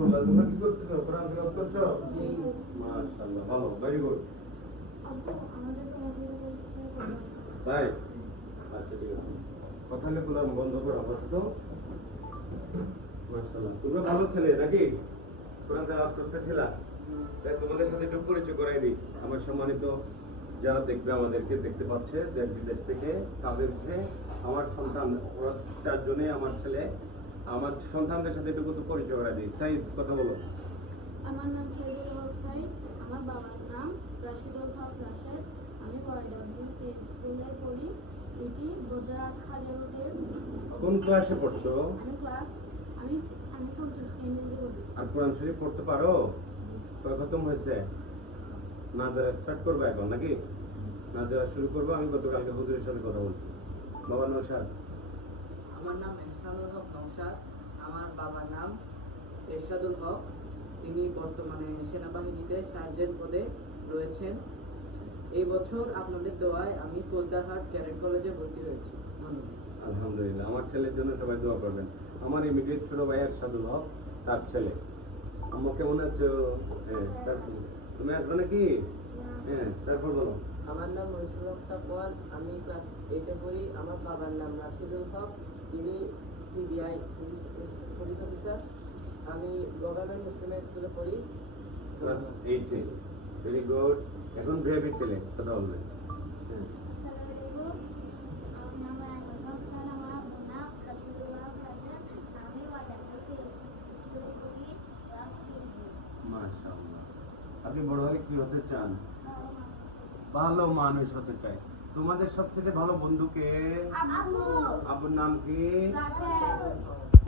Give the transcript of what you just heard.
রাহমাতুল্লাহ। তোমরা কি করতেছো? কোরআন তেলাওয়াত করছো? জি। মাশাআল্লাহ, ভালো, ভেরি গুড। তাই? আচ্ছা, ঠিক আছে। কথা বলা বন্ধ করো আপাতত। মাশাআল্লাহ, তোমরা ভালো ছেলে নাকি? কোরআন তেলাওয়াত করতেছিলা? তাই তোমাদের সাথে একটু পরিচয় করাই দিই। আমার সম্মানিত যারা দেখবে, আমাদেরকে দেখতে পাচ্ছে দেশ বিদেশ থেকে, তাদেরকে আমার সন্তান, ওরা চারজনে আমার ছেলে, আমার সন্তানদের সাথে একটু পরিচয় করাই দিই। সাইদ, কথা বলো। আমার নাম শহীদুল হক সাইদ। আমার বাবার নাম রাশিদুল হক রাশেদ। আমি YWCA স্কুলে পড়ি। এটি বদ্রাট খাজা রোডের। কোন ক্লাসে পড়ছো? আমি পঞ্চম শ্রেণীতে পড়ি। আর কোরআন শরীফ পড়তে পারো? কয় খতম হয়েছে? নাজারা স্টার্ট করবে এখন নাকি? নাজারা শুরু করবো। আমি গতকালকে হুজুরের সাথে কথা বলছি। বাবা নৌশাদ। আমার নাম এহসানুল হক নৌশাদ। আমার বাবার নাম এরশাদুল হক। তিনি বর্তমানে সেনাবাহিনীতে সার্জেন্ট পদে রয়েছেন। এই বছর আপনাদের দোয়ায় আমি ফৌজদারহাট ক্যাডেট কলেজে ভর্তি হয়েছি। ধন্যবাদ। আলহামদুলিল্লাহ, আমার ছেলের জন্য সবাই দোয়া করবেন। আমার ইমিডিয়েট ছোট ভাই এরশাদুল হক, তার ছেলে। আম্মা কেমন আছো? হ্যাঁ, তারপর তুমি আসবে নাকি? হ্যাঁ, তারপর বলো। আমার নাম মহিষুল হক সাফওয়ান। আমি ক্লাস 8-এ পড়ি। আমার বাবার নাম রাশিদুল হক। তিনি পিবিআই পুলিশ অফিসার। আমি গভর্নমেন্ট মুসলিম স্কুলে পড়ি। ক্লাস 8-এ, ভেরি গুড। এখন ভিআইপি ছেলে, কথা বলবে। হ্যাঁ, আসসালামু আলাইকুম। আমার নাম আয়মান খান। আমার আব্বুর নাম রাশিদুল হক রাশেদ। আমি YWCA স্কুলে পড়ি। ক্লাস 8-এ। মাশাআল্লাহ। আপনি বড় হলে কি হতে চান? ভালো মানুষ হতে চাই। তোমাদের সবচেয়ে ভালো বন্ধু কে? আব্বু। আব্বুর নাম কি? রাশেদ।